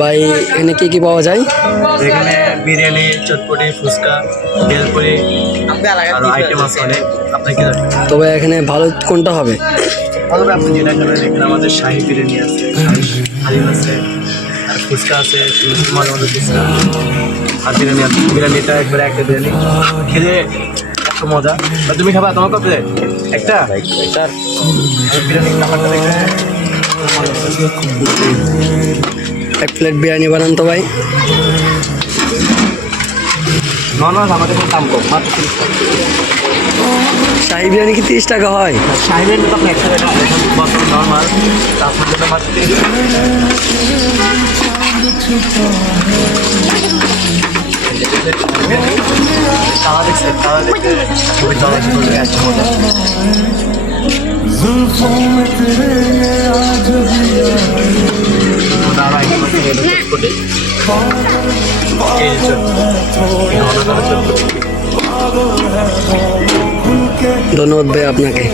ভাই এখানে কি কি পাওয়া যায়? এখানে বিরিয়ানি, চটপটি, ফুচকা, ভেলপুরি আর আইটেম আছে অনেক। আপনার কি লাগবে? তবে এখানে ভালো কোনটা হবে? ভালো আপনি যেটা খাবেন। এখানে আমাদের শাহী বিরিয়ানি আছে, হালিম আছে, আর ফুচকা আছে, মজা মজা ফুচকা আর বিরিয়ানি আছে। বিরিয়ানিটা একবারে একটা বিরিয়ানি খেলে এত মজা। তুমি খাবা? তোমার কত প্লেট? একটা বিরিয়ানি খাবারটা দেখে এক প্লেট বিরিয়ানি বানান তো ভাই। নর্মাল আমাদের দাম কম, মাত্র 30 টাকা। শাহী বিরিয়ানি কি 30 টাকা হয়? শাহী বিরিয়ানি তো আপনি 100 টাকা বর্তমান নর্মাল, তারপর জন্য মাত্র 30 টাকা। তারা দেখছে, তারা দেখতে খুবই চলাচল করবে এত মজা। তারা আইটেম আছে চটপটি, ধন্যবাদ ভাই আপনাকে।